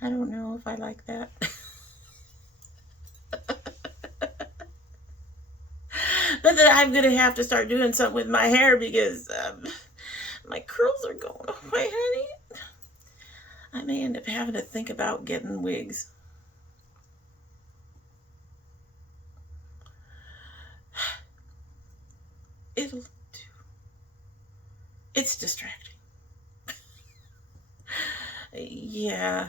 I don't know if I like that. But then I'm going to have to start doing something with my hair because my curls are going away, honey. I may end up having to think about getting wigs. It'll do. It's distracting. Yeah,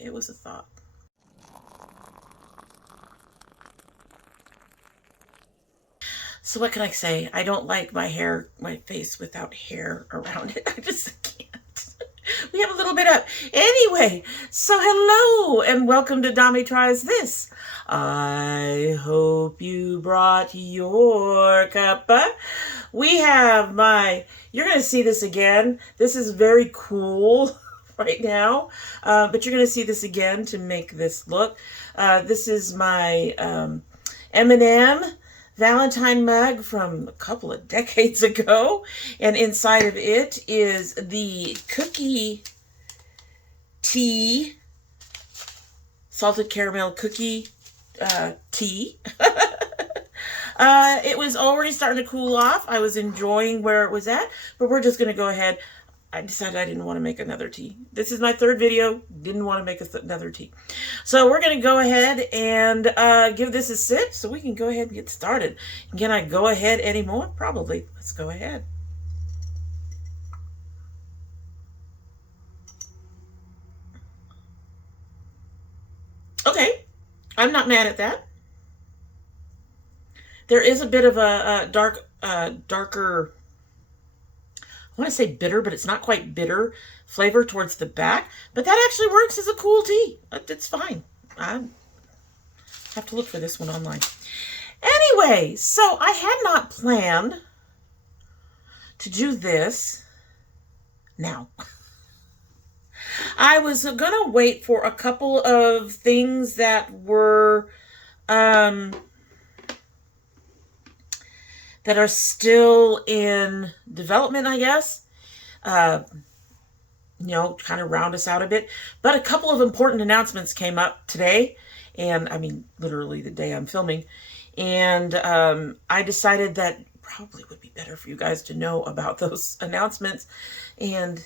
it was a thought. So what can I say? I don't like my hair, my face without hair around it. I just can't. We have a little bit up. Anyway, so hello and welcome to Domytriesthis This. I hope you brought your cuppa. We have you're going to see this again. This is very cool right now, but you're going to see this again to make this look. This is my M&M Valentine mug from a couple of decades ago, and inside of it is the cookie tea, salted caramel cookie tea. It was already starting to cool off. I was enjoying where it was at, but we're just going to go ahead. I decided I didn't want to make another tea. This is my third video. Didn't want to make another tea. So we're going to go ahead and give this a sip so we can go ahead and get started. Can I go ahead anymore? Probably. Let's go ahead. Okay. I'm not mad at that. There is a bit of a darker, I want to say bitter, but it's not quite bitter flavor towards the back. But that actually works as a cool tea. It's fine. I have to look for this one online. Anyway, so I had not planned to do this now. I was going to wait for a couple of things that were that are still in development, I guess. Kind of round us out a bit. But a couple of important announcements came up today. And I mean, literally the day I'm filming. And I decided that probably would be better for you guys to know about those announcements. And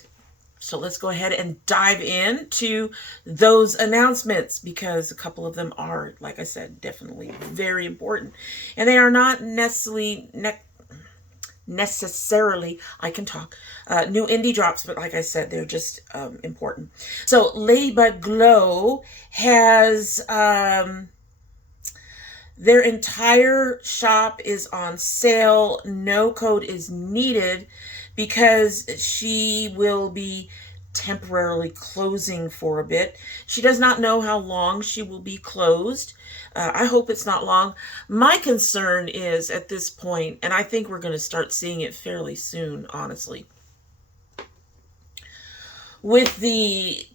so let's go ahead and dive into those announcements because a couple of them are, like I said, definitely very important. And they are not necessarily, I can talk, new indie drops, but like I said, they're just important. So Ladybug Glow has, their entire shop is on sale. No code is needed because she will be temporarily closing for a bit. She does not know how long she will be closed. I hope it's not long. My concern is at this point, and I think we're going to start seeing it fairly soon, honestly, with the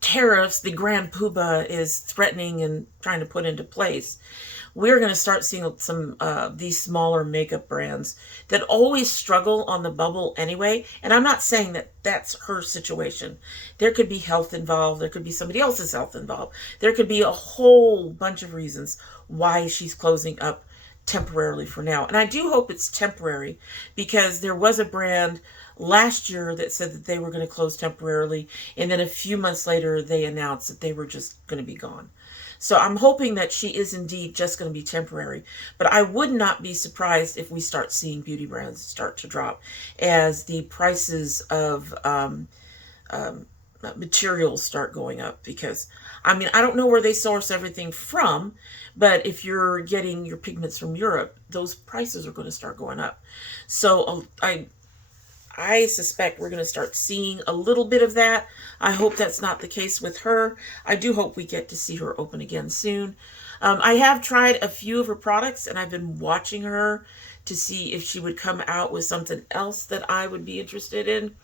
tariffs the Grand Poobah is threatening and trying to put into place. We're going to start seeing some these smaller makeup brands that always struggle on the bubble anyway. And I'm not saying that that's her situation. There could be health involved. There could be somebody else's health involved. There could be a whole bunch of reasons why she's closing up temporarily for now. And I do hope it's temporary because there was a brand last year that said that they were going to close temporarily. And then a few months later, they announced that they were just going to be gone. So I'm hoping that she is indeed just going to be temporary. But I would not be surprised if we start seeing beauty brands start to drop as the prices of materials start going up. Because, I mean, I don't know where they source everything from, but if you're getting your pigments from Europe, those prices are going to start going up. So I suspect we're going to start seeing a little bit of that. I hope that's not the case with her. I do hope we get to see her open again soon. I have tried a few of her products, and I've been watching her to see if she would come out with something else that I would be interested in.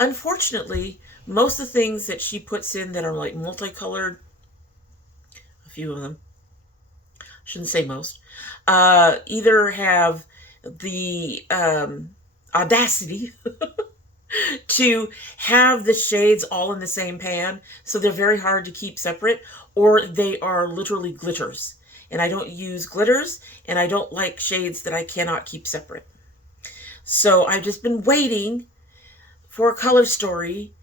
Unfortunately, most of the things that she puts in that are like multicolored, a few of them, I shouldn't say most, either have the audacity to have the shades all in the same pan, so they're very hard to keep separate, or they are literally glitters. And I don't use glitters, and I don't like shades that I cannot keep separate. So I've just been waiting for a color story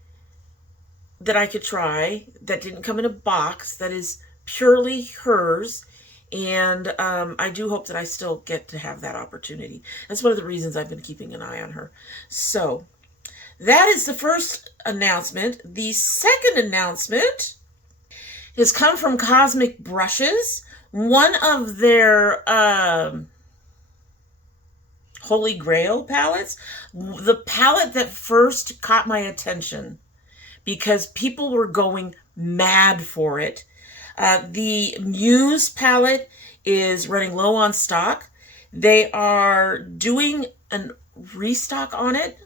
that I could try that didn't come in a box, that is purely hers. And I do hope that I still get to have that opportunity. That's one of the reasons I've been keeping an eye on her. So that is the first announcement. The second announcement has come from Cosmic Brushes. One of their Holy Grail palettes. The palette that first caught my attention because people were going mad for it. The Muse palette is running low on stock. They are doing a restock on it.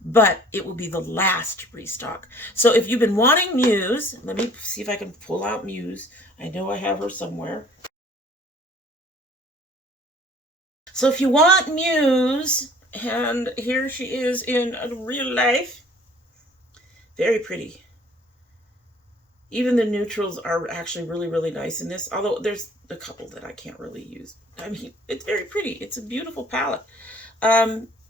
But it will be the last restock. So if you've been wanting Muse, let me see if I can pull out Muse. I know I have her somewhere. So if you want Muse, and here she is in real life. Very pretty. Even the neutrals are actually really, really nice in this, although there's a couple that I can't really use. I mean, it's very pretty. It's a beautiful palette.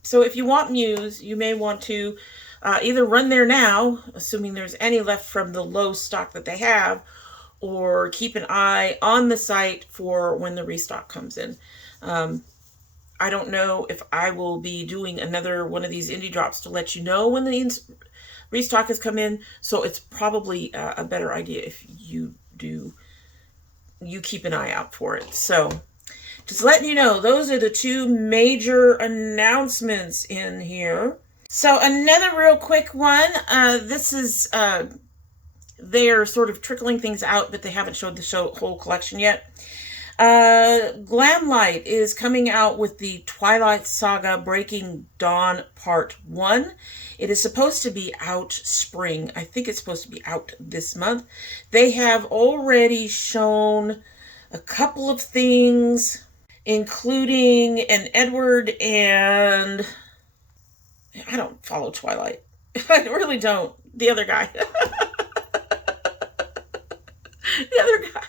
So if you want Muse, you may want to either run there now, assuming there's any left from the low stock that they have, or keep an eye on the site for when the restock comes in. I don't know if I will be doing another one of these indie drops to let you know when the restock has come in, so it's probably a better idea if you keep an eye out for it. So just letting you know, those are the two major announcements in here. So another real quick one, this is, they are sort of trickling things out, but they haven't showed the whole collection yet. Glamlite is coming out with the Twilight Saga Breaking Dawn Part 1. It is supposed to be out spring. I think it's supposed to be out this month. They have already shown a couple of things, including an Edward and... I don't follow Twilight. I really don't. The other guy. The other guy.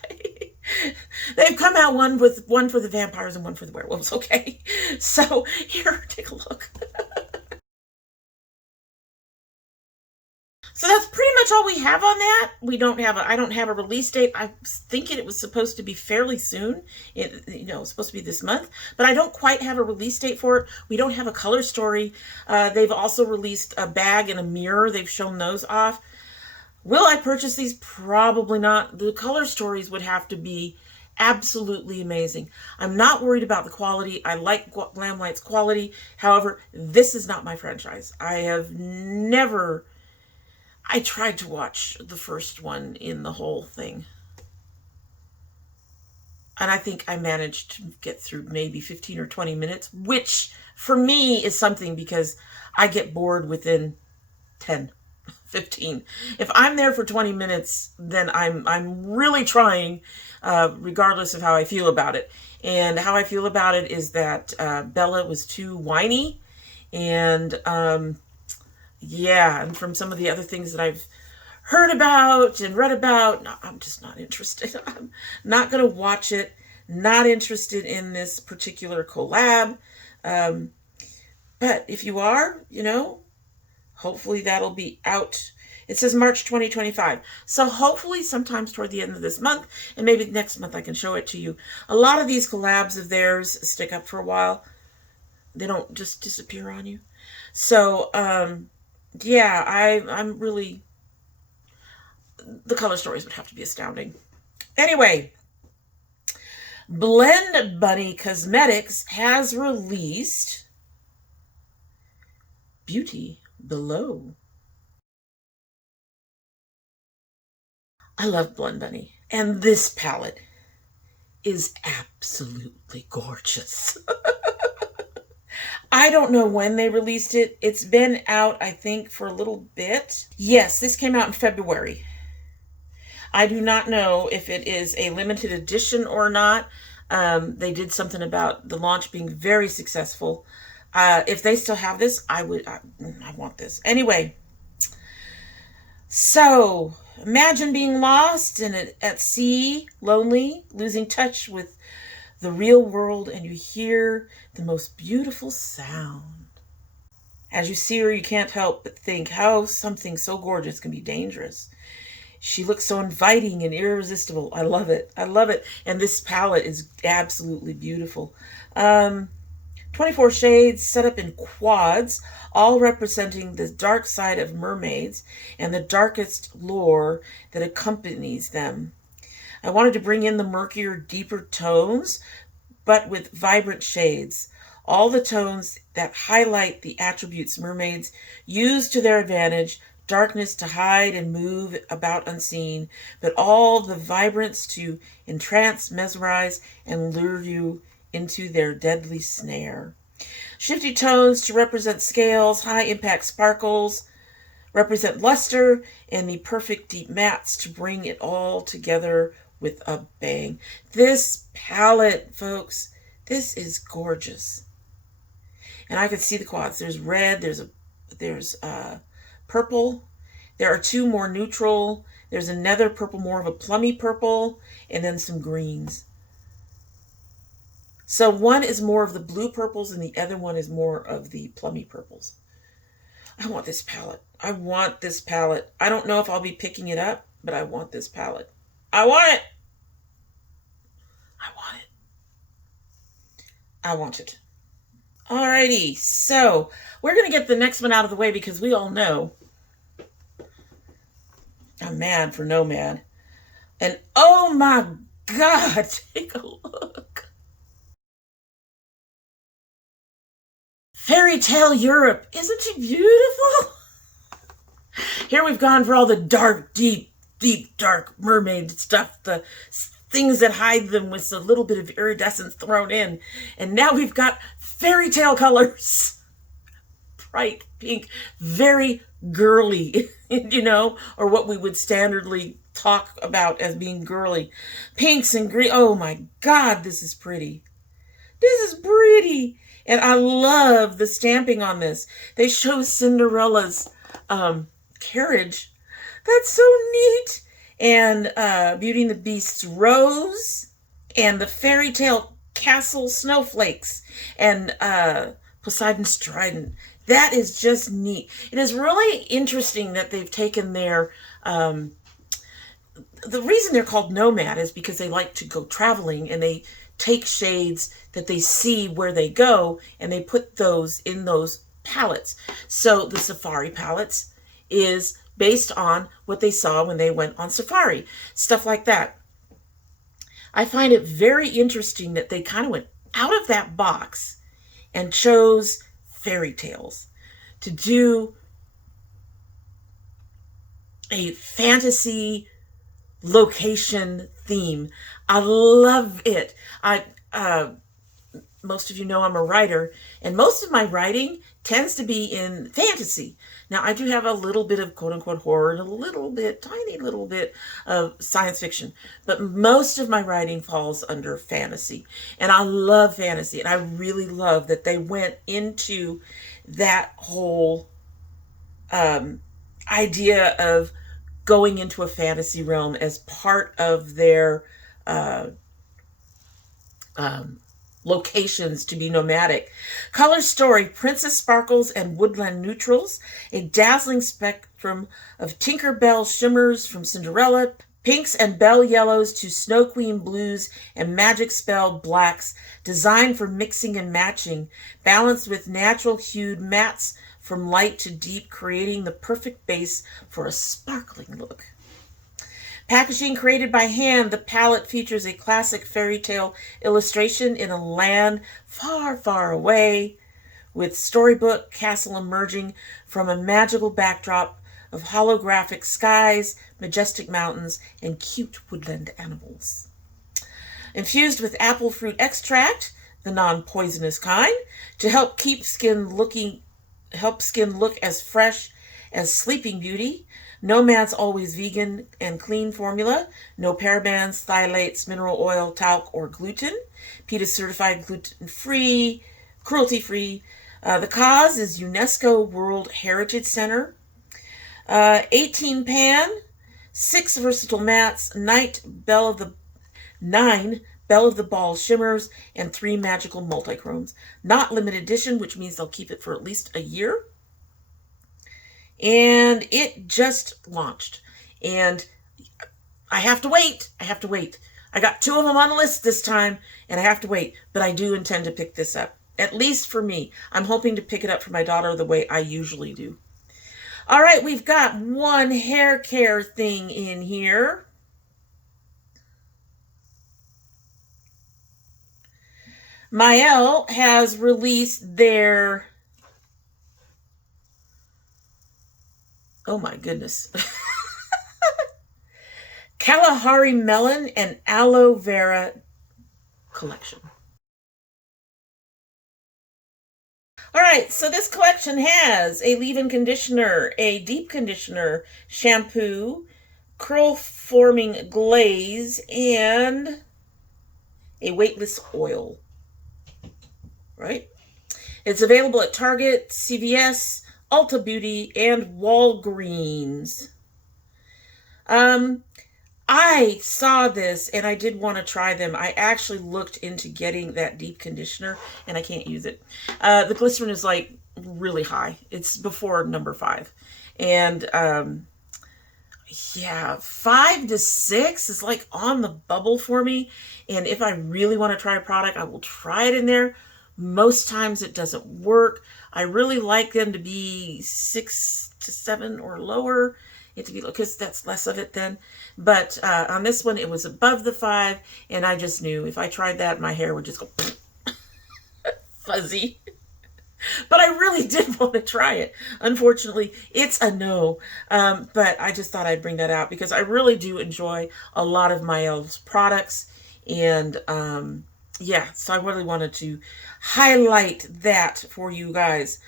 They've come out one for the vampires and one for the werewolves, okay? So here, take a look. So that's pretty much all we have on that. I don't have a release date. I was thinking it was supposed to be fairly soon. It's supposed to be this month, but I don't quite have a release date for it. We don't have a color story. They've also released a bag and a mirror. They've shown those off. Will I purchase these? Probably not. The color stories would have to be absolutely amazing. I'm not worried about the quality. I like Glamlite's quality. However, this is not my franchise. I tried to watch the first one in the whole thing. And I think I managed to get through maybe 15 or 20 minutes, which for me is something because I get bored within 10. 15. If I'm there for 20 minutes, then I'm really trying, regardless of how I feel about it. And how I feel about it is that Bella was too whiny, and yeah, and from some of the other things that I've heard about and read about, no, I'm just not interested. I'm not going to watch it. Not interested in this particular collab. But if you are, hopefully that'll be out. It says March 2025. So hopefully sometimes toward the end of this month, and maybe next month I can show it to you. A lot of these collabs of theirs stick up for a while. They don't just disappear on you. So, yeah, I'm really... The color stories would have to be astounding. Anyway, Blend Bunny Cosmetics has released Beauty Below. I love Blend Bunny, and this palette is absolutely gorgeous. I don't know when they released it. It's been out, I think, for a little bit. Yes, this came out in February. I do not know if it is a limited edition or not. They did something about the launch being very successful. If they still have this, I want this. Anyway, so imagine being lost and at sea, lonely, losing touch with the real world, and you hear the most beautiful sound. As you see her, you can't help but think how something so gorgeous can be dangerous. She looks so inviting and irresistible. I love it. I love it. And this palette is absolutely beautiful. 24 shades set up in quads, all representing the dark side of mermaids and the darkest lore that accompanies them. I wanted to bring in the murkier, deeper tones, but with vibrant shades. All the tones that highlight the attributes mermaids use to their advantage, darkness to hide and move about unseen, but all the vibrance to entrance, mesmerize, and lure you into their deadly snare. Shifty tones to represent scales, high impact sparkles, represent luster, and the perfect deep mattes to bring it all together with a bang. This palette, folks, this is gorgeous. And I can see the quads. There's red, there's purple. There are two more neutral. There's another purple, more of a plummy purple, and then some greens. So one is more of the blue purples and the other one is more of the plummy purples. I want this palette. I want this palette. I don't know if I'll be picking it up, but I want this palette. I want it. I want it. I want it. Alrighty, so we're going to get the next one out of the way because we all know I'm mad for Nomad. And oh my God, take a look. Fairy Tale Europe. Isn't she beautiful? Here we've gone for all the dark, deep, dark mermaid stuff, the things that hide them with a little bit of iridescence thrown in. And now we've got fairy tale colors. Bright pink, very girly, you know, or what we would standardly talk about as being girly. Pinks and green. Oh my God, this is pretty. This is pretty. And I love the stamping on this. They show Cinderella's carriage. That's so neat. And Beauty and the Beast's rose. And the fairy tale castle snowflakes. And Poseidon's trident. That is just neat. It is really interesting that they've taken their... the reason they're called Nomad is because they like to go traveling and they take shades that they see where they go and they put those in those palettes. So the safari palettes is based on what they saw when they went on safari. Stuff like that. I find it very interesting that they kind of went out of that box and chose fairy tales to do a fantasy location theme. I love it. Most of you know I'm a writer, and most of my writing tends to be in fantasy. Now, I do have a little bit of quote-unquote horror and a little bit, tiny little bit of science fiction, but most of my writing falls under fantasy. And I love fantasy, and I really love that they went into that whole idea of going into a fantasy realm as part of their locations to be nomadic. Color story, Princess Sparkles and Woodland Neutrals, a dazzling spectrum of Tinkerbell shimmers from Cinderella, pinks and bell yellows to Snow Queen blues and magic spell blacks, designed for mixing and matching, balanced with natural hued mattes from light to deep, creating the perfect base for a sparkling look. Packaging created by hand, the palette features a classic fairy tale illustration in a land far, far away, with storybook castle emerging from a magical backdrop of holographic skies, majestic mountains, and cute woodland animals. Infused with apple fruit extract, the non-poisonous kind, to help skin look as fresh as Sleeping Beauty. Nomad's always vegan and clean formula. No parabens, phthalates, mineral oil, talc, or gluten. PETA certified gluten-free, cruelty-free. The cause is UNESCO World Heritage Center. 18 pan, 6 versatile mats, 9 Belle of the Ball shimmers, and 3 magical multichromes. Not limited edition, which means they'll keep it for at least a year. And it just launched. And I have to wait. I got 2 of them on the list this time, and I have to wait. But I do intend to pick this up. At least for me. I'm hoping to pick it up for my daughter the way I usually do. All right, we've got one hair care thing in here. Mielle has released their... Oh my goodness. Kalahari Melon and Aloe Vera collection. All right, so this collection has a leave-in conditioner, a deep conditioner, shampoo, curl-forming glaze, and a weightless oil. Right? It's available at Target, CVS, Ulta Beauty, and Walgreens. I saw this and I did want to try them. I actually looked into getting that deep conditioner and I can't use it. The glycerin is like really high. It's before number 5. And yeah, 5 to 6 is like on the bubble for me. And if I really want to try a product, I will try it in there. Most times it doesn't work. I really like them to be 6 to 7 or lower. It to be, because that's less of it then. But on this one, it was above the 5, and I just knew if I tried that, my hair would just go fuzzy. But I really did want to try it. Unfortunately, it's a no. But I just thought I'd bring that out because I really do enjoy a lot of Mielle's products. And yeah, so I really wanted to highlight that for you guys.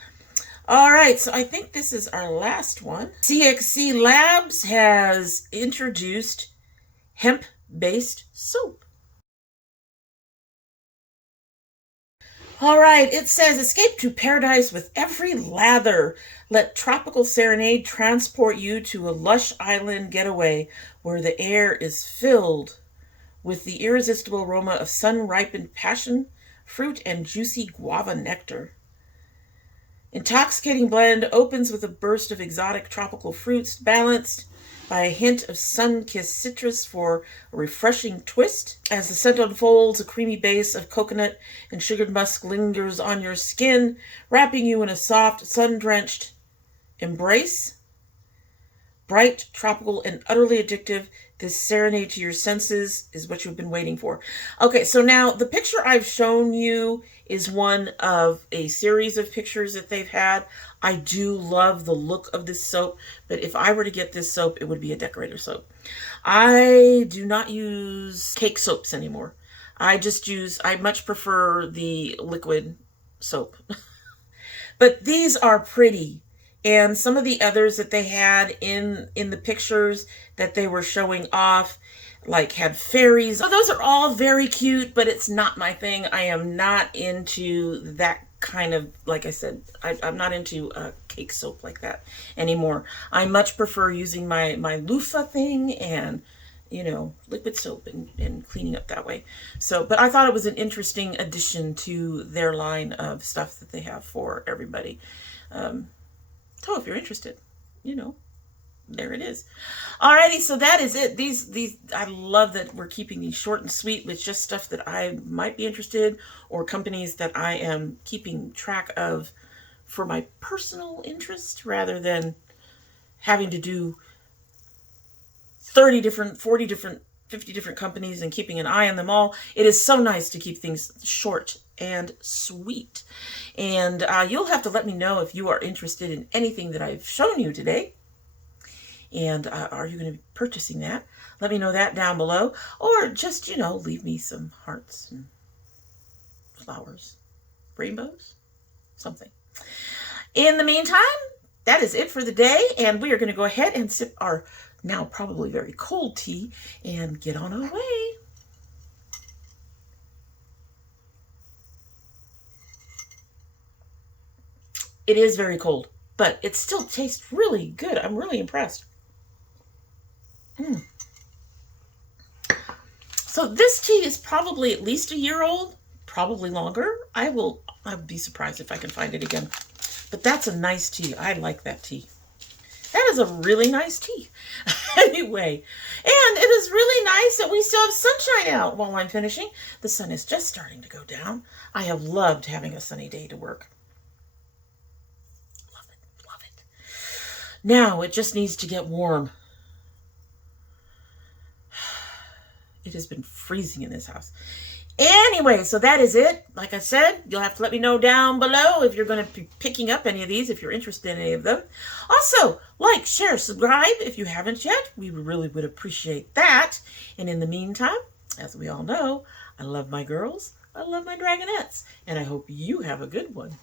All right, so I think this is our last one. CXC Labs has introduced hemp-based soap. All right, it says, escape to paradise with every lather. Let Tropical Serenade transport you to a lush island getaway where the air is filled with the irresistible aroma of sun-ripened passion fruit and juicy guava nectar. Intoxicating blend opens with a burst of exotic tropical fruits, balanced by a hint of sun-kissed citrus for a refreshing twist. As the scent unfolds, a creamy base of coconut and sugared musk lingers on your skin, wrapping you in a soft, sun-drenched embrace. Bright, tropical, and utterly addictive, this serenade to your senses is what you've been waiting for. Okay, so now the picture I've shown you is one of a series of pictures that they've had. I do love the look of this soap, but if I were to get this soap, it would be a decorator soap. I do not use cake soaps anymore. I much prefer the liquid soap. But these are pretty. And some of the others that they had in the pictures that they were showing off, like had fairies. So those are all very cute, but it's not my thing. I am not into that kind of, like I said, I'm not into cake soap like that anymore. I much prefer using my loofah thing and, you know, liquid soap and cleaning up that way. So, but I thought it was an interesting addition to their line of stuff that they have for everybody. So if you're interested, you know, there it is. Alrighty, so that is it. These I love that we're keeping these short and sweet with just stuff that I might be interested, or companies that I am keeping track of for my personal interest, rather than having to do 30 different, 40 different, 50 different companies and keeping an eye on them all. It is so nice to keep things short and sweet. And you'll have to let me know if you are interested in anything that I've shown you today. And are you going to be purchasing that? Let me know that down below. Or just, you know, leave me some hearts and flowers, rainbows, something. In the meantime, that is it for the day. And we are going to go ahead and sip our now probably very cold tea and get on our way. It is very cold, but it still tastes really good. I'm really impressed. So this tea is probably at least a year old, probably longer. I'd be surprised if I can find it again. But that's a nice tea. I like that tea. That is a really nice tea. Anyway, and it is really nice that we still have sunshine out while I'm finishing. The sun is just starting to go down. I have loved having a sunny day to work. Love it, love it. Now it just needs to get warm. It has been freezing in this house. Anyway, so that is it. Like I said, you'll have to let me know down below if you're going to be picking up any of these, if you're interested in any of them. Also, like, share, subscribe if you haven't yet. We really would appreciate that. And in the meantime, as we all know, I love my girls, I love my dragonettes, and I hope you have a good one.